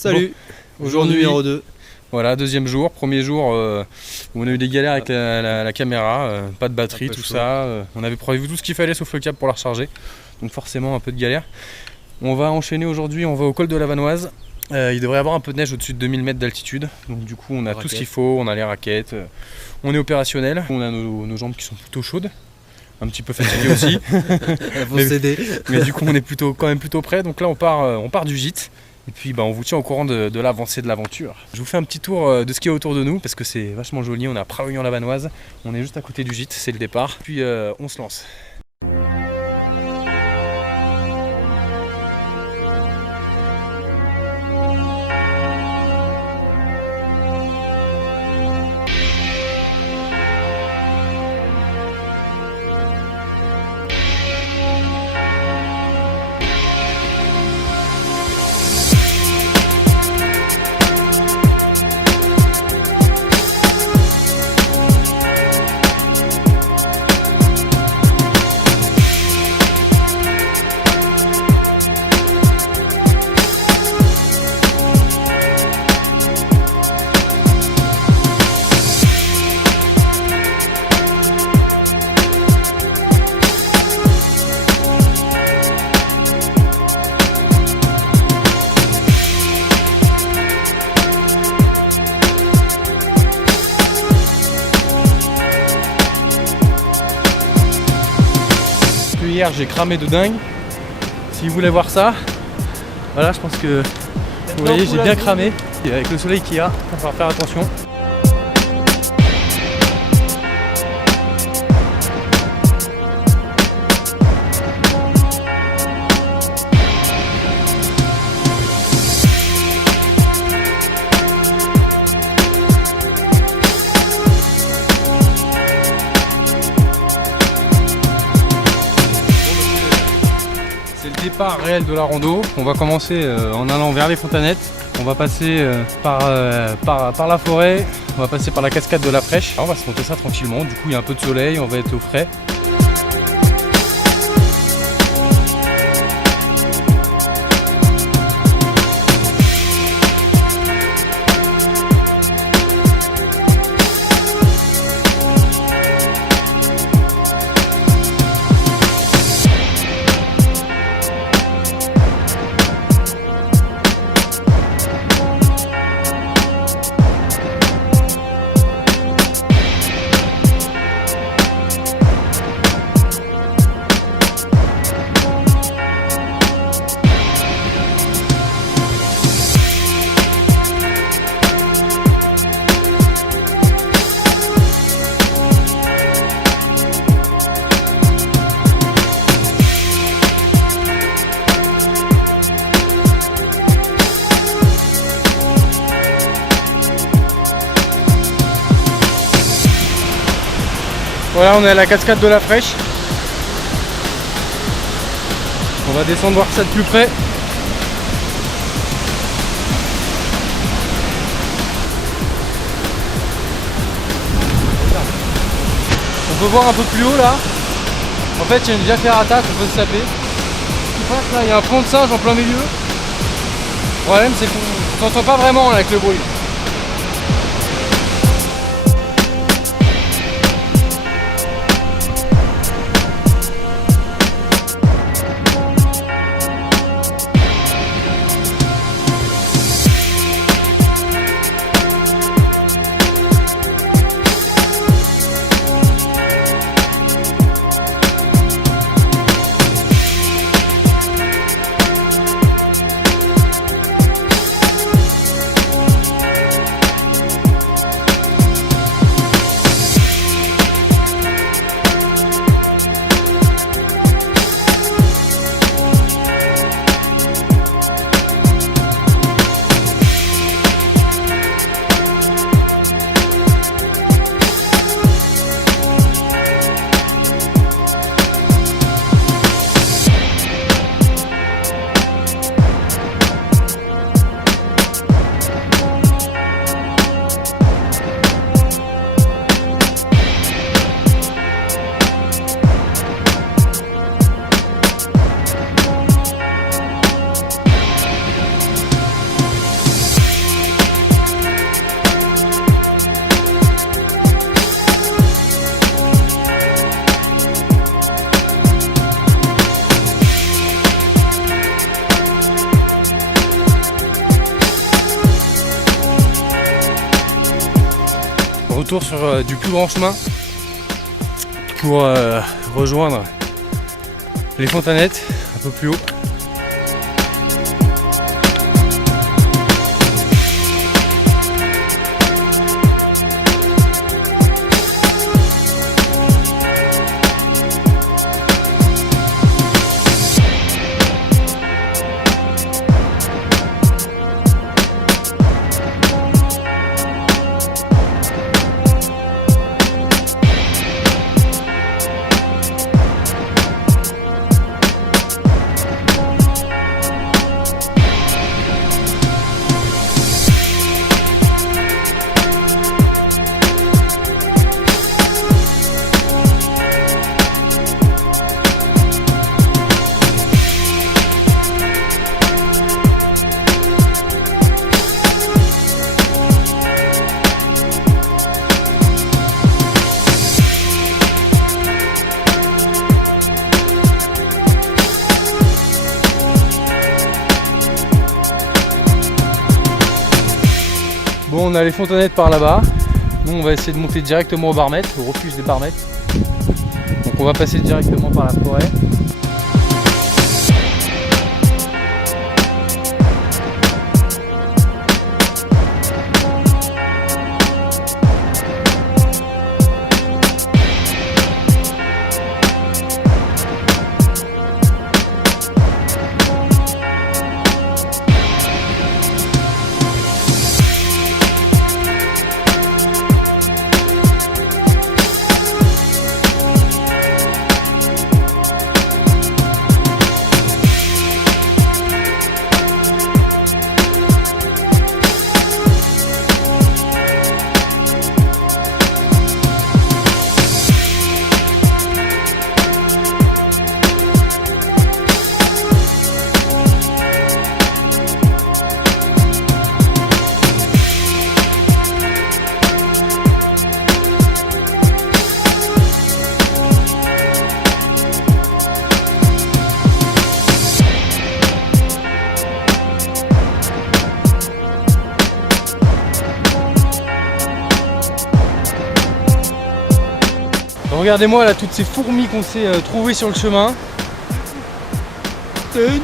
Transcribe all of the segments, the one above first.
Salut, jour numéro 2. Voilà, deuxième jour, premier jour où on a eu des galères avec la caméra, pas de batterie, tout ça. On avait prévu tout ce qu'il fallait sauf le câble pour la recharger, donc forcément un peu de galère. On va enchaîner aujourd'hui, on va au col de la Vanoise. Il devrait y avoir un peu de neige au-dessus de 2000 mètres d'altitude, donc du coup on a tout ce qu'il faut, on a les raquettes, on est opérationnel, on a nos jambes qui sont plutôt chaudes. Un petit peu fatigué aussi. mais du coup on est quand même plutôt prêt. Donc là on part du gîte. Et puis on vous tient au courant de l'avancée de l'aventure. Je vous fais un petit tour de ce qu'il y a autour de nous parce que c'est vachement joli. On est à Praguignan-la-Vanoise. On est juste à côté du gîte, c'est le départ. Puis on se lance. Hier j'ai cramé de dingue. Si vous voulez voir ça, voilà, je pense que vous voyez, j'ai bien cramé. Et avec le soleil qu'il y a, il va falloir faire attention. Départ réel de la rando. On va commencer en allant vers les Fontanettes. On va passer par la forêt. On va passer par la cascade de la Fraîche. On va se monter ça tranquillement. Du coup il y a un peu de soleil, on va être au frais. Voilà, on est à la cascade de la Fraîche. On va descendre voir ça de plus près. On peut voir un peu plus haut là. En fait, il y a une via ferrata qu'on peut se taper. Là, il y a un pont de singe en plein milieu. Le problème, c'est qu'on s'entend pas vraiment là, avec le bruit. retour sur du plus grand chemin pour rejoindre les Fontanettes un peu plus haut. Bon, on a les Fontanettes par là-bas. Nous, on va essayer de monter directement au Barmette, au refuge des Barmettes. Donc on va passer directement par la forêt. Regardez-moi là toutes ces fourmis qu'on s'est trouvées sur le chemin. C'est énorme.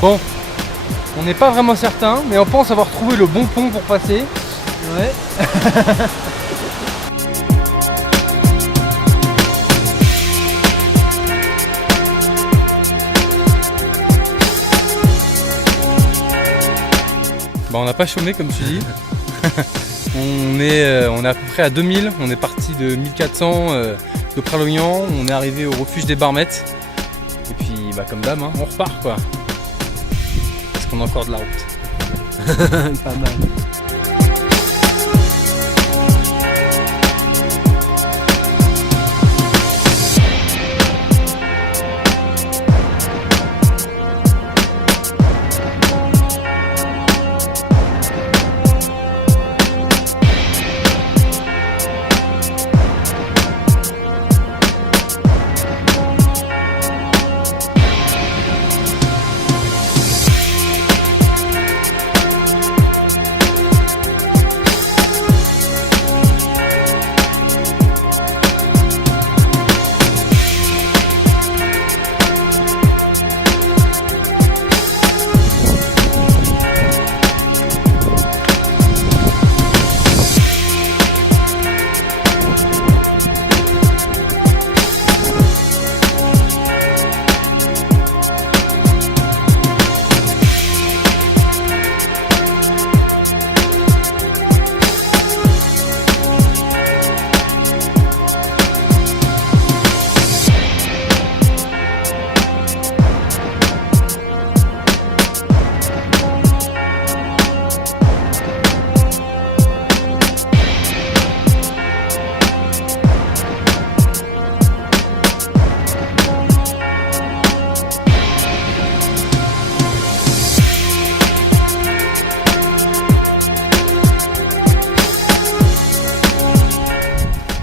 Bon, on n'est pas vraiment certain, mais on pense avoir trouvé le bon pont pour passer. Ouais. Bah, on n'a pas chômé comme tu dis. On est à peu près à 2000, on est parti de 1400 de Pralognan, on est arrivé au refuge des Barmettes. Et puis bah, comme d'hab, hein, on repart quoi. Parce qu'on a encore de la route. Pas mal.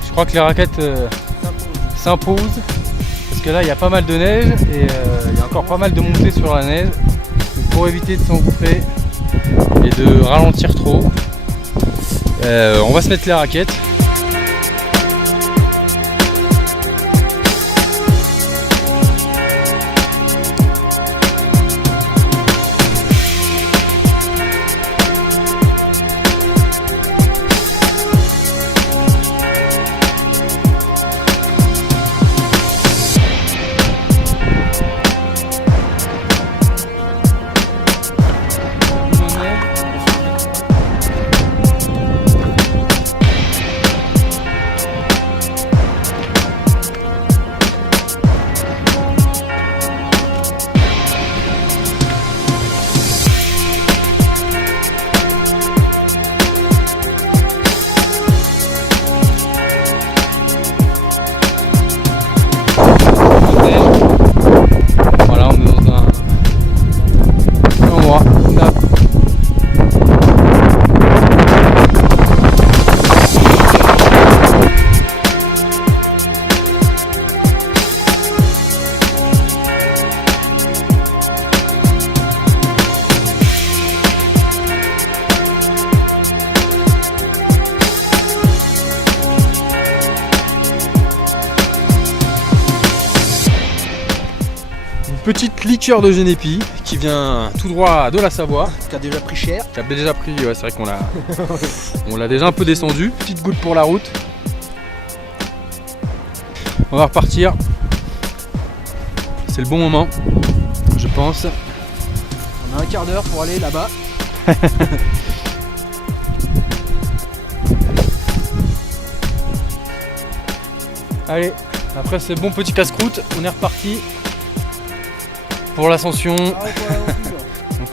Je crois que les raquettes s'imposent parce que là il y a pas mal de neige et il y a encore pas mal de montées sur la neige. Donc pour éviter de s'engouffrer, et de ralentir trop. On va se mettre les raquettes. Petite liqueur de Genépi qui vient tout droit de la Savoie. Qui a déjà pris cher. Qui a déjà pris, ouais, c'est vrai qu'on l'a déjà un peu descendu. Petite goutte pour la route. On va repartir. C'est le bon moment, je pense. On a un quart d'heure pour aller là-bas. Allez, après ce bon petit casse-croûte, on est reparti. Pour l'ascension, donc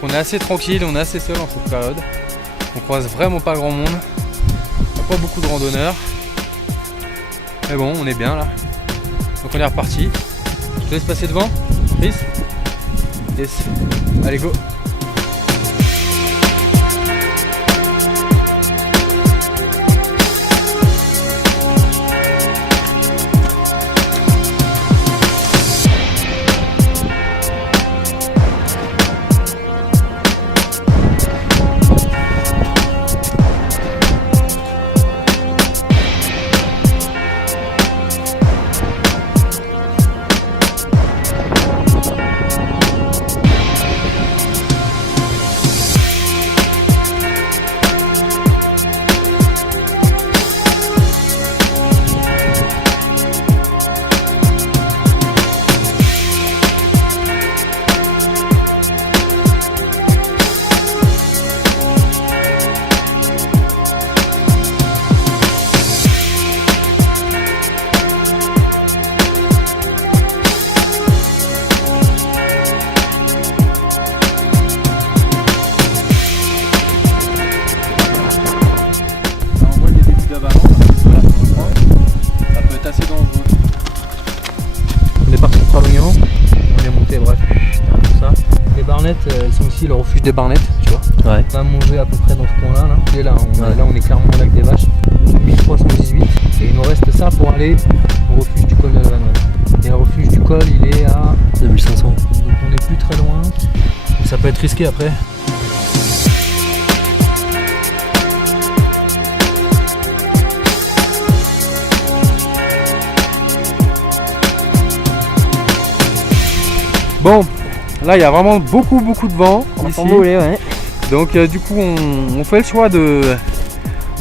on est assez tranquille, on est assez seul en cette période. On croise vraiment pas grand monde, pas beaucoup de randonneurs. Mais bon, on est bien là. Donc on est reparti. Je te laisse passer devant, Chris. Yes. Allez, go. Elles sont ici, le refuge des Barnettes, tu vois. Ouais. On va manger à peu près dans ce coin-là. Et là, on est clairement au lac des Vaches, 1318. Et il nous reste ça pour aller au refuge du col de la Vanoise. Et le refuge du col, il est à 2500. Donc on n'est plus très loin. Donc ça peut être risqué après. Bon, là il y a vraiment beaucoup de vent ici. Ouais. Donc du coup on fait le choix de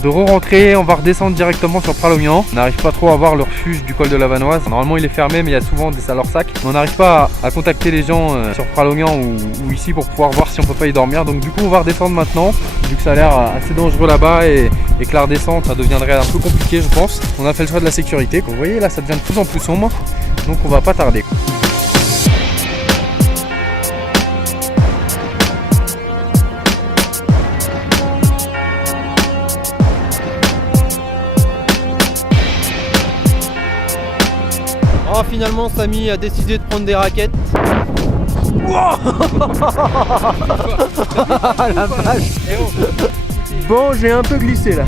re-rentrer. On va redescendre directement sur Pralognan. On n'arrive pas trop à voir le refuge du col de la Vanoise. Normalement il est fermé, mais il y a souvent des salorsacs. On n'arrive pas à contacter les gens sur Pralognan ou ici pour pouvoir voir si on peut pas y dormir. Donc du coup on va redescendre maintenant, vu que ça a l'air assez dangereux là-bas et que la redescente ça deviendrait un peu compliqué, je pense. On a fait le choix de la sécurité. Vous voyez là, ça devient de plus en plus sombre, donc on va pas tarder. Oh, finalement Samy a décidé de prendre des raquettes. La vache. Bon, j'ai un peu glissé là.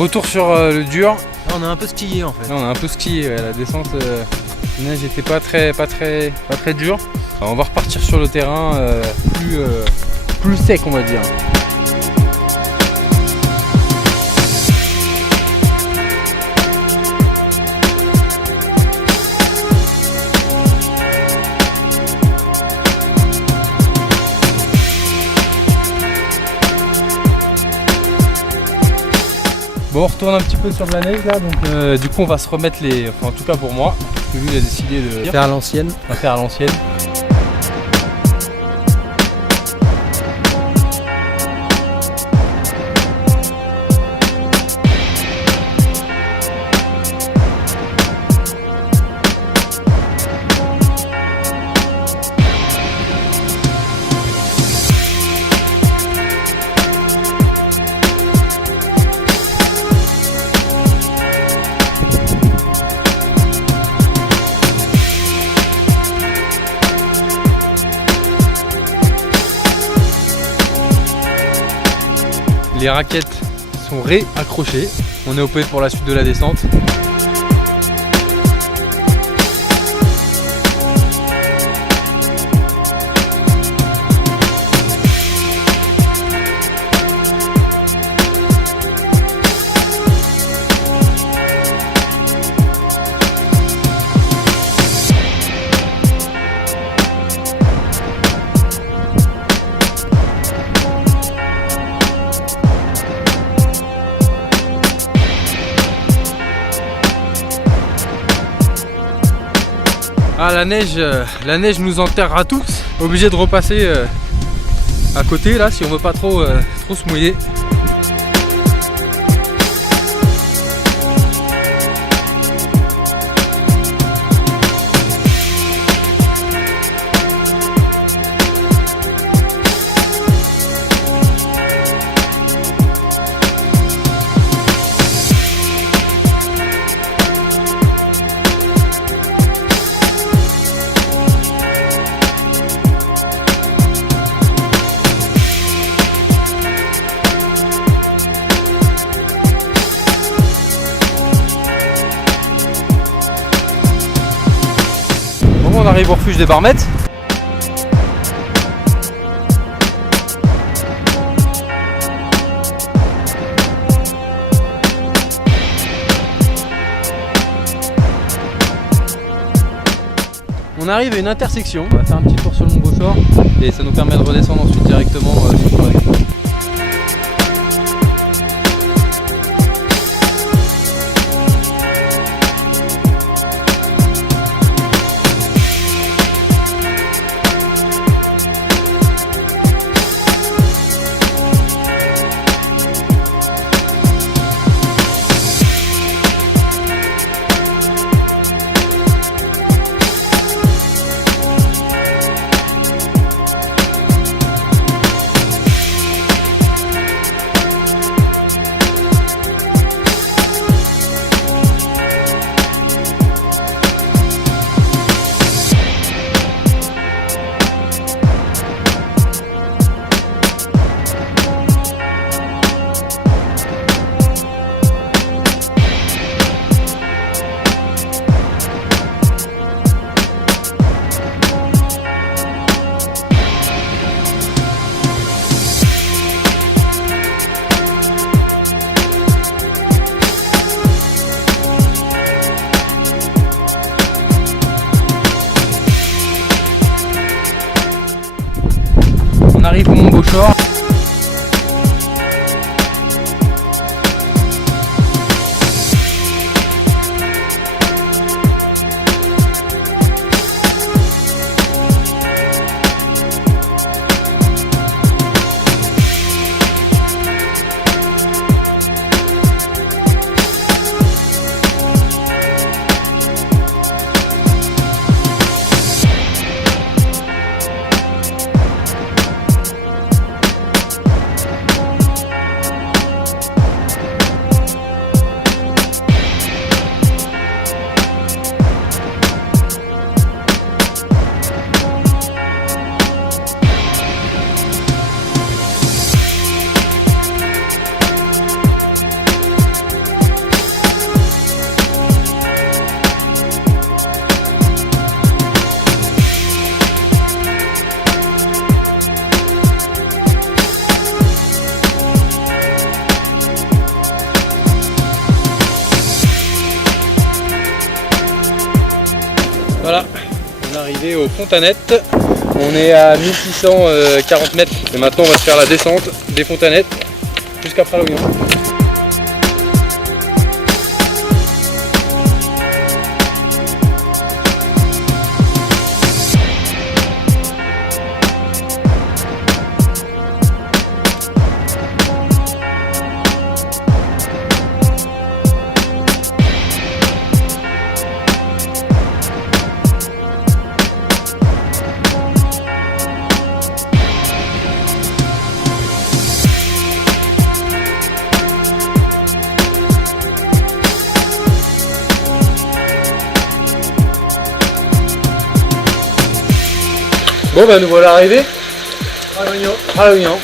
Retour sur le dur. Là, on a un peu skié en fait. Là on a un peu skié, ouais. La descente, la neige était pas très dure. Alors, on va repartir sur le terrain plus sec, on va dire. Bon, on retourne un petit peu sur de la neige là, donc du coup on va se remettre enfin en tout cas pour moi, parce que lui il a décidé de Faire à l'ancienne. On va faire à l'ancienne. Les raquettes sont réaccrochées. On est OP pour la suite de la descente. Ah, la neige nous enterrera tous. Obligé de repasser à côté là si on veut pas trop se mouiller. On arrive au refuge des Barmettes. On arrive à une intersection. On va faire un petit tour sur le Mont Gauchor et ça nous permet de redescendre ensuite directement sur le lac. Voilà, on est arrivé aux Fontanettes. On est à 1640 mètres et maintenant on va se faire la descente des Fontanettes jusqu'à Pralognan. Bon bah nous voilà arrivés à Pralognan.